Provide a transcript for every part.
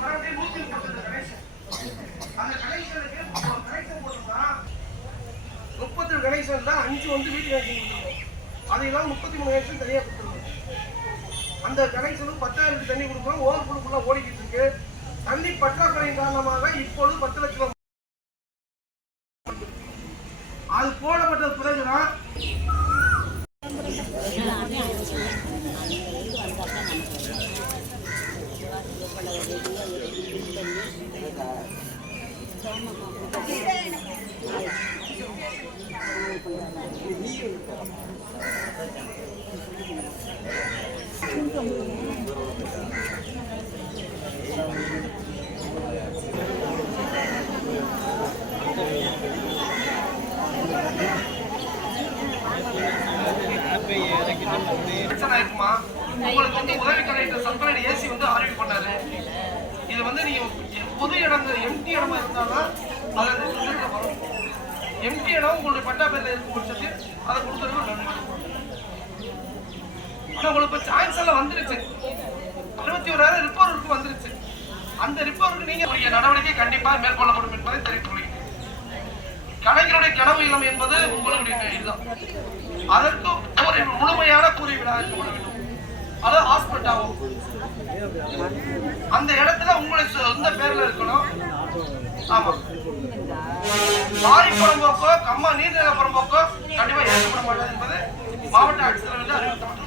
மறுபடியும் நூத்தி முப்பத்தெட்டு கணேசன் அந்த கணேசனுக்கு ஒரு கணேசன் போட்டோம்னா முப்பத்தெட்டு கணேசன்ல அஞ்சு வந்து வீட்டு கணேசன் கொடுத்துருவோம் அதையெல்லாம் முப்பத்தி மூணு கணேசன் தனியாக கொடுத்துருவோம் அந்த கணேசனுக்கு பத்தாயிரத்துக்கு தண்ணி கொடுக்குறோம். ஓவர் ஃபுல்லுக்குள்ள ஓடிக்கிட்டு இருக்கு. தண்ணி பற்றாக்குறையின் காரணமாக இப்பொழுது பத்து லட்சம் அது போடப்பட்ட பிறகுதான் பிரச்சனை இருக்குமா உங்களுக்கு வந்து உதவி கலெக்டர் சர்க்கரை ஏசி வந்து ஆர்வி பண்ணாரு. இது வந்து நீங்க பொது இடங்கள் எம்டி இடமா இருந்தாலும் அதை இந்த வரும். எம்டி இடம் உங்களுடைய பட்டா பேரில் இருக்கும் பட்சத்தில் அதை கொடுத்துருக்க நடவடிக்கை ஆனா உங்களுக்கு இப்போ சான்ஸ் எல்லாம் வந்துருச்சு. அறுபத்தி ஓராயிரம் ரிப்போர்ட்டுக்கு வந்துருச்சு. அந்த ரிப்போர்ட்டுக்கு நீங்கள் உரிய நடவடிக்கை கண்டிப்பாக மேற்கொள்ளப்படும் என்பதை தெரிவித்துள்ளீங்க கலைஞருடைய கனவு இல்லம் என்பது உங்களுடைய இதுதான் அதற்கு முழுமையான கூறிவிடாது விழா வேண்டும். அதாவது ஹாஸ்பிட்டல் ஆகும் அந்த இடத்துல உங்களுடைய சொந்த பேர்ல இருக்கணும். ஆமா. லாரி புறம்போக்கோ கம்மா நீர்நிலை புறம்போக்கோ கண்டிப்பா ஏற்கப்பட மாட்டாது என்பது மாவட்ட ஆட்சித்தலைவர் வந்து அறிவுறுத்தப்பட்டது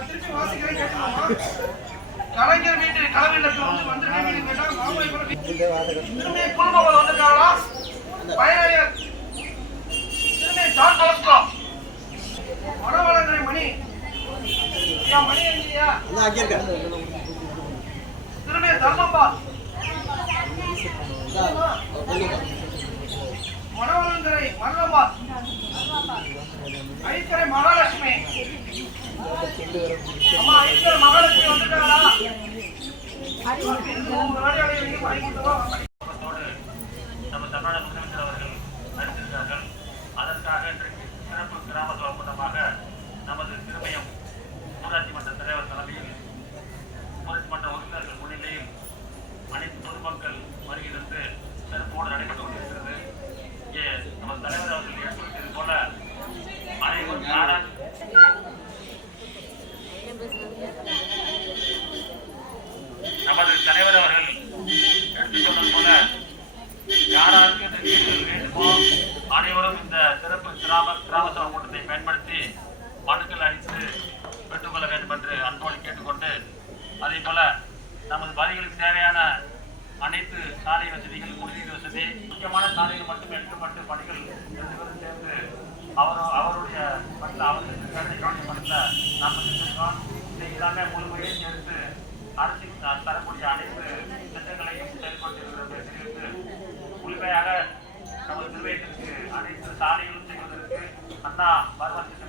திருப்பி வாசிக்கிறேன் கலைஞர் வீட்டு கலவையில் வந்து வந்து திரும்பி குடும்பங்கள் வந்திருக்காங்களா பயனாளியர் திரும்பி ஜான் பாஸ்கோ மனவளங்கரை மரணபா ஐக்கரை மகாலட்சுமி. அம்மா ஐக்கரை மகாலட்சுமி வந்துட்டாங்களா? நம்ம தமிழ்நாடு முதலமைச்சர் அவர்கள் அறிந்திருக்கிறார்கள் அதற்காக இன்றைக்கு சிறப்பு கிராம பொதுமக்கள் வருகிறது சிறப்போடு நடைபெற்று கொண்டிருக்கிறது. இங்கே நமது தலைவர் அவர்கள் ஏற்படுத்தியது போல அனைவரும் நமது தலைவர் அவர்கள் எடுத்துக்கொண்டது போல யாராருக்கு இந்த வேண்டுமோ அனைவரும் இந்த சிறப்பு கிராம கிராமத்தில் முக்கியமான சாலையில் மட்டும் எட்டு மட்டு பணிகள் சேர்ந்து அவர் அவருடைய பணியில் அவருக்கு கவனிய நாம் செஞ்சிருக்கோம் இதை எல்லாமே முழுமையே சேர்த்து அரசு தரக்கூடிய அனைத்து திட்டங்களையும் செயல்பட்டிருக்கிறது தெரிவித்து முழுமையாக நமது நிர்வாகத்திற்கு அனைத்து சாலைகளும் செய்வதற்கு அண்ணா வருவதற்கு